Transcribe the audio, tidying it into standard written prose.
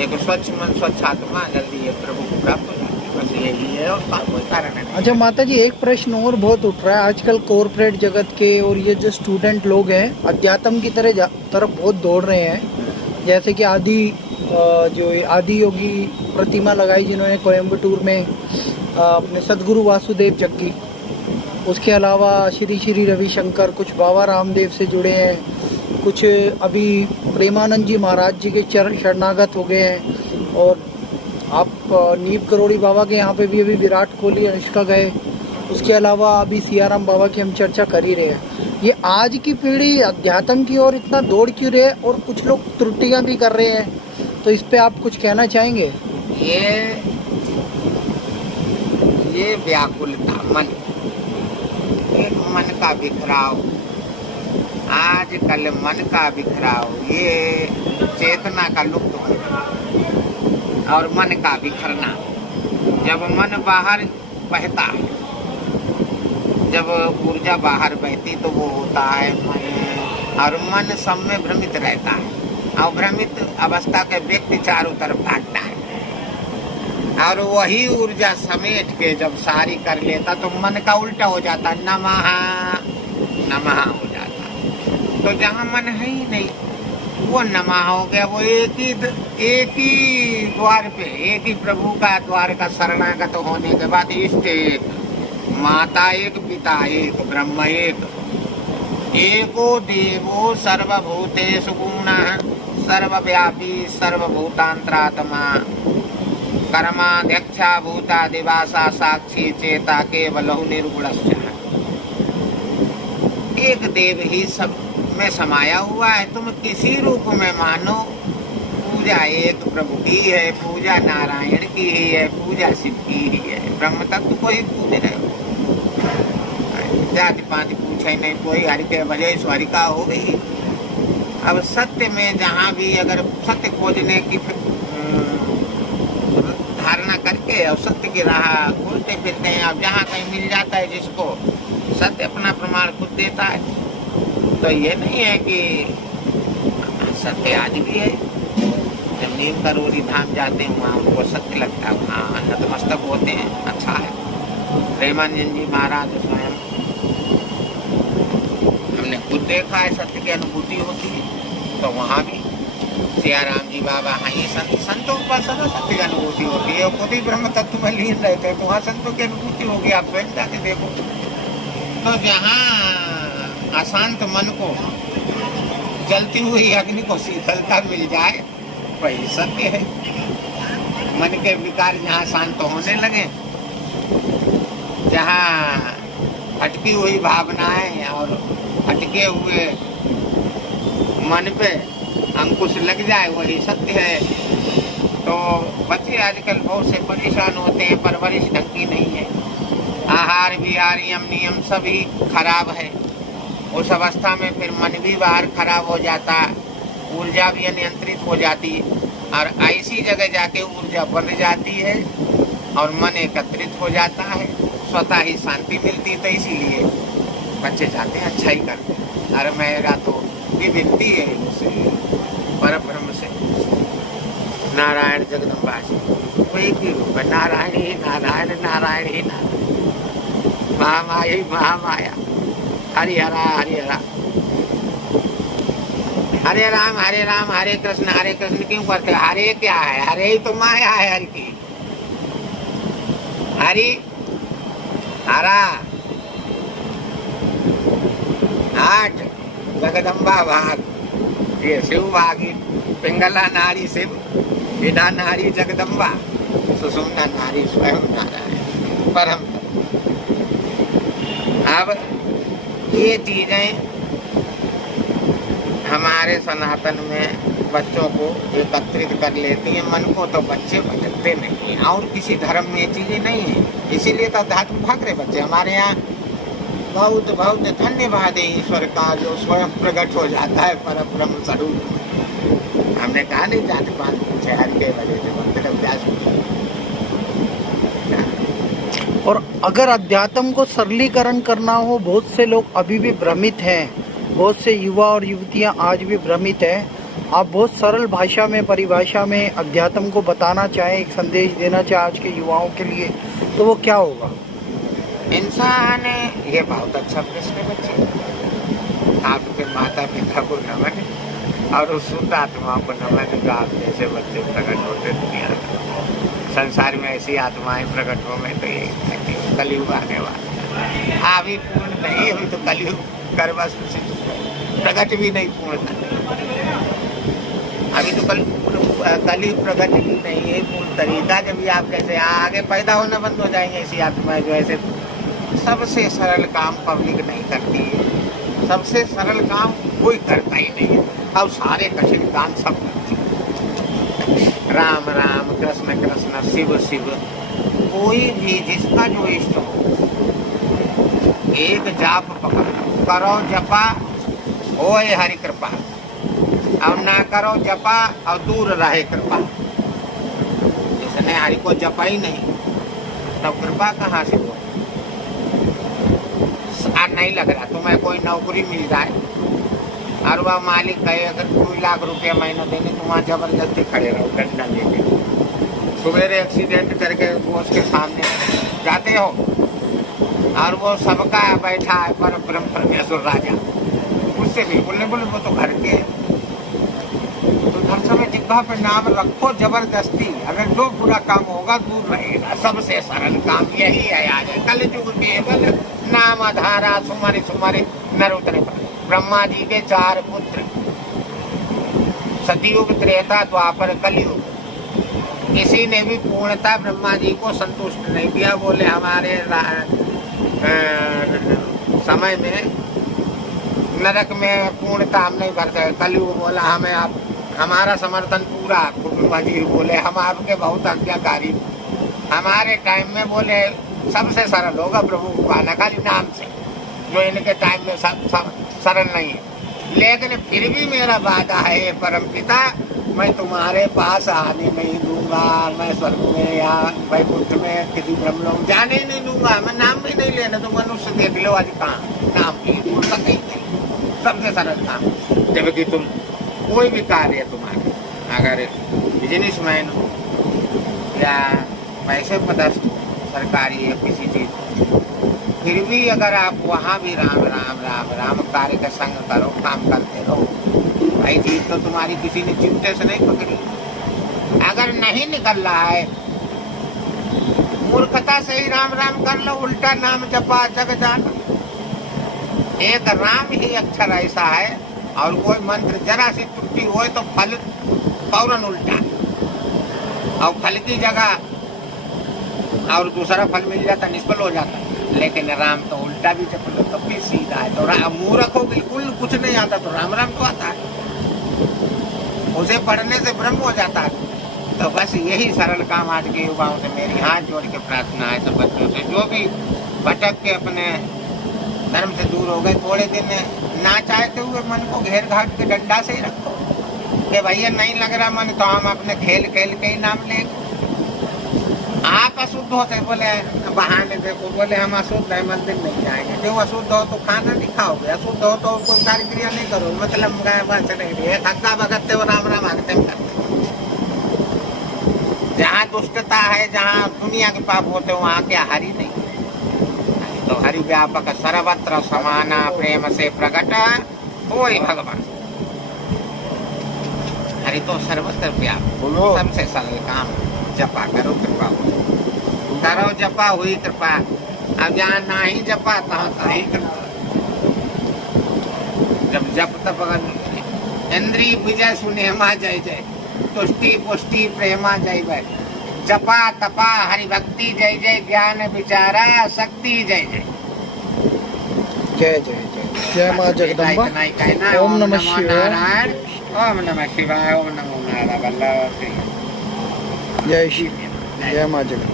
एक स्वच्छ मन स्वच्छ आत्मा जल्दी ये प्रभु को प्राप्त हो जाती है। बस यही है और कोई कारण नहीं। अच्छा माता जी, एक प्रश्न और बहुत उठ रहा है आजकल कॉरपोरेट जगत के, और ये जो स्टूडेंट लोग हैं अध्यात्म की तरफ बहुत दौड़ रहे हैं। जैसे कि जो आदि योगी प्रतिमा लगाई जिन्होंने कोयम्बटूर में अपने सदगुरु वासुदेव जग्गी, उसके अलावा श्री श्री रविशंकर, कुछ बाबा रामदेव से जुड़े हैं, कुछ अभी प्रेमानंद जी महाराज जी के शरणागत हो गए हैं, और आप नीम करोड़ी बाबा के यहाँ पे भी अभी विराट कोहली, अनुष्का गए। उसके अलावा अभी सियाराम बाबा की हम चर्चा कर ही रहे हैं। ये आज की पीढ़ी अध्यात्म की ओर इतना दौड़ क्यों रहे है, और कुछ लोग त्रुटियां भी कर रहे हैं, तो इस पे आप कुछ कहना चाहेंगे? ये व्याकुलता मन, एक मन का बिखराव, आजकल मन का बिखराव, ये चेतना का लुप्त होना और मन का बिखरना। जब मन बाहर बहता है, जब ऊर्जा बाहर बहती तो वो होता है मन, और मन सब में भ्रमित रहता है, और भ्रमित अवस्था के व्यक्ति चारों तरफ भागता है, और वही ऊर्जा समेट के जब सारी कर लेता तो मन का उल्टा हो जाता, नमः नमः हो जाता। तो जहाँ मन है ही नहीं वो नमः हो गया। वो एक ही द्वार पे, एक ही प्रभु का द्वार का शरणागत होने के बाद इष्ट एक, माता एक, पिता एक, ब्रह्म एक, एको देवो सर्वभूतेषु गुणः, सर्वव्यापी सर्वभूतांतरात्मा, कर्माध्यक्षा भूता दिवासा साक्षी चेता केवलहु निर्गुणश्च। एक देव ही सब में समाया हुआ है। तुम किसी रूप में मानो, पूजा एक प्रभु की है, पूजा नारायण की ही है, पूजा शिव की ही है, ब्रह्म तत्व को ही पूज रहे हो। जाति पाति पूछे नहीं कोई, हरि के भजे ईश्वरी का हो गई। अब सत्य में जहाँ भी अगर सत्य खोजने की धारणा करके और सत्य की राह खोजते फिरते हैं, अब जहाँ कहीं मिल जाता है जिसको, सत्य अपना प्रमाण खुद देता है। तो ये नहीं है कि सत्य आज भी है। जब नीम करोड़ी धाम जाते हैं वहाँ उनको सत्य लगता है, वहाँ नतमस्तक होते हैं, अच्छा है। प्रेमानंद जी महाराज स्वयं हमने खुद देखा है, सत्य की अनुभूति होती है। तो वहाँ भी सियाराम जी बाबा, हाँ ये संतों के पास सत्य की अनुभूति होती है, खुद ही ब्रह्म तत्व में लीन रहते हैं, तो वहाँ संतों की अनुभूति होगी। आप स्वयं जाके देखो। तो जहाँ अशांत मन को, जलती हुई अग्नि को शीतलता मिल जाए, वही सत्य है। मन के विकार जहाँ शांत होने लगे, जहाँ भटकी हुई भावनाएं और भटके हुए मन पे अंकुश लग जाए, वही सत्य है। तो बच्चे आजकल बहुत से परेशान होते हैं, परवरिश ढंग की नहीं है, आहार विहार नियम सभी खराब है। उस अवस्था में फिर मन भी बाहर खराब हो जाता, ऊर्जा भी अनियंत्रित हो जाती, और ऐसी जगह जाके ऊर्जा बन जाती है और मन एकत्रित हो जाता है, स्वतः ही शांति मिलती। तो इसीलिए बच्चे जाते हैं, अच्छा ही करते हैं। अरे मेरा तो विभिन्नति है उससे, पर ब्रह्म से, नारायण जगदम्बा से, वही की रूप है, नारायण ही नारायण, नारायण ही नारायण, महामाया ही महामाया, हरि हरा हरि हरा, हरे राम हरे कृष्ण क्यों करते? हरे क्या है? हरे ही तो माया है हरि की। हरि हरा, आठ जगदम्बा भाग, ये शिव भागी, पिंगला नारी शिव, विदा नारी जगदम्बा, सुषुम्ना नारी स्वयं नारायण परम। अब ये चीजें हमारे सनातन में बच्चों को एकत्रित कर लेती हैं, मन को। तो बच्चे भटकते नहीं, और किसी धर्म में ये चीजें नहीं है, इसीलिए तो अध्यात्म भाग रहे बच्चे हमारे यहाँ। बहुत बहुत धन्यवाद है ईश्वर का, जो स्वयं प्रकट हो जाता है पर ब्रह्म स्वरूप। हमने कहा नहीं जाति पात पूछे, हर के बजे और अगर अध्यात्म को सरलीकरण करना हो, बहुत से लोग अभी भी भ्रमित हैं, बहुत से युवा और युवतियां आज भी भ्रमित हैं, आप बहुत सरल भाषा में, परिभाषा में अध्यात्म को बताना चाहें, एक संदेश देना चाहें आज के युवाओं के लिए, तो वो क्या होगा? इंसान, ये बहुत अच्छा प्रश्न है बच्चे। आपके माता पिता को नमन और उस शुद्ध आत्मा को नमन जो आप जैसे बच्चे प्रकट होते दुनिया में। संसार में ऐसी आत्माएं प्रकट हो में तो ये कलयुग आने वाला। अभी पूर्ण नहीं, अभी तो कलयुग करवा प्रकट भी नहीं पूर्ण, अभी तो कलयुग प्रकट भी नहीं है पूर्ण तरीका। जब भी आप कैसे आगे पैदा होना बंद हो जाएंगे ऐसी आत्माएं जो ऐसे। सबसे सरल काम पब्लिक नहीं करती है, सबसे सरल काम कोई करता ही नहीं है, अब सारे कठिन काम सब करते हैं। राम राम, कृष्ण कृष्ण, शिव शिव, कोई भी जिसका जो इष्ट हो एक जाप पकड़ करो जपा, होए हरि कृपा, और ना करो जपा और दूर रहे कृपा। जिसने हरि को जपा ही नहीं तो कृपा कहाँ से हो? नहीं लग रहा तुम्हें कोई नौकरी मिल जाए और वह मालिक कहे अगर 2 लाख रुपया महीना देने, तुम वहाँ जबरदस्ती खड़े रहो डंडा लेके। सवेरे एक्सीडेंट करके वो उसके सामने जाते हो और वो सबका बैठा है पर ब्रह्म परमेश्वर राजा, उससे बिल्कुल नहीं बोले, वो तो घर के। तो हर समय जिह्वा पे नाम रखो जबरदस्ती, अगर जो बुरा काम होगा दूर रहेगा। सबसे सरल काम यही है आज कलयुग केवल नाम आधारा, सुमारे सुमारे नर उतरे। ब्रह्मा जी के 4 पुत्र, सतयुग, त्रेता, द्वापर, कलयुग। किसी ने भी पूर्णता ब्रह्मा जी को संतुष्ट नहीं किया। बोले हमारे समय में नरक में पूर्णता हम नहीं भर सकते। कलयुग बोला हमें आप, हमारा समर्थन पूरा। ब्रह्मा जी बोले हम आपके बहुत आज्ञाकारी। हमारे टाइम में बोले सबसे सरल होगा प्रभु को पाना, खाली नाम से, जो इनके टाइम में सरल नहीं है। लेकिन फिर भी मेरा वादा है परम पिता, मैं तुम्हारे पास आने नहीं दूंगा। मैं स्वर्ग में या वैकुंठ में किसी ब्रह्मलोक जाने ही नहीं दूंगा। मैं नाम भी नहीं लेना। तो मनुष्य देख लो आज कहाँ नाम की भूल सकते नहीं। सबसे सरल काम, जबकि तुम कोई भी कार्य तुम्हारे, अगर बिजनेस मैन हो या पैसे पदस्थ सरकारी या किसी चीज, फिर भी अगर आप वहाँ भी राम राम राम राम कार्य का संग करो, काम करते रहो, भाई चीज तो तुम्हारी किसी ने चिमटे से नहीं पकड़ी। अगर नहीं निकल रहा है, मूर्खता से ही राम राम कर लो, उल्टा नाम जपा जग जाना। एक राम ही अक्षर ऐसा है, और कोई मंत्र जरा सी त्रुटि हो तो फल फौरन उल्टा, और फल की जगह और दूसरा फल मिल जाता, निष्फल हो जाता। लेकिन राम तो उल्टा भी जप लो तो फिर सीधा है। तो मूर्ख हो बिल्कुल कुछ नहीं आता तो राम राम तो आता है, उसे पढ़ने से ब्रह्म हो जाता है। तो बस यही सरल काम आज के युवाओं से मेरी हाथ जोड़ के प्रार्थना है, सब बच्चों से जो भी भटक के अपने धर्म से दूर हो गए, थोड़े दिन ना चाहते हुए मन को घेर घाट के डंडा से ही रखो कि भैया नहीं लग रहा मन, तो हम अपने खेल खेल के ही नाम लेंगे। आप अशुद्ध होते बोले बहाने देखो, बोले हम अशुद्ध है मंदिर नहीं जाएंगे। क्यों अशुद्ध हो तो खाना नहीं खाओगे, अशुद्ध हो तो कोई कार्य क्रिया नहीं करोगे, मतलब बस नहीं। हक्का भगतते हो राम राम आगते करते। जहाँ दुष्टता है, जहाँ दुनिया के पाप होते हैं, वहाँ क्या हरि नहीं? तो हरि व्यापक सर्वत्र समाना प्रेम से प्रकट कोई भगवान। हरि तो सर्वत्र व्यापक, सबसे सरल काम जपा करो, कृपा करो, जपा हुई कृपा। अब जहाँ ना ही जपा तहाँ ही कृपा। जब जप तप इंद्री विजय सुनेमा जय जय, तुष्टि पुष्टि प्रेमा जय जय, जपा तपा हरि भक्ति जय जय, ज्ञान विचारा शक्ति जय जय। जय जय जय जय माँ जगदम्बा। ओम नमः शिवाय, ओम नमः शिवाय, ओम नमो नारायण। जय श्री जय माँ जगदम्बा।